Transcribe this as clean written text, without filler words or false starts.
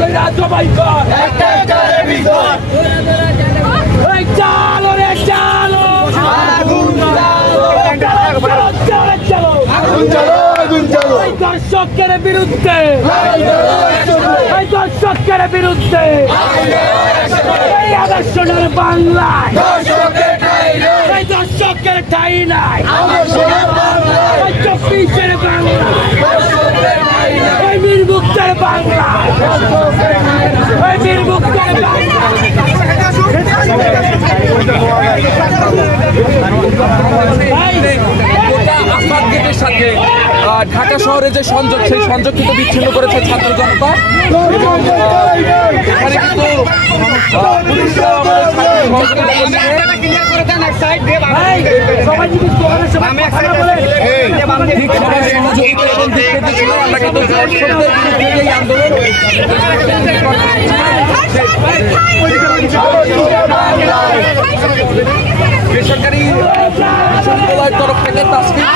ধইরা জবাই কর ওই চালো রে চালো এই দর্শকের বিরুদ্ধে এই আদর্শনের বাংলায় এই দর্শকের ঠাই নাই 24-এর বাংলায় ওই বীরমুক্তের বাংলায় ওই বীরমুক্তের আসাদ গেটের সাথে ঢাকা শহরে যে সংযোগ সেই সংযোগ কিন্তু বিচ্ছিন্ন করেছে ছাত্র জনতা। এখানে কিন্তু বেসরকারি বিশ্ববিদ্যালয়ের তরফ থেকে তাসফিক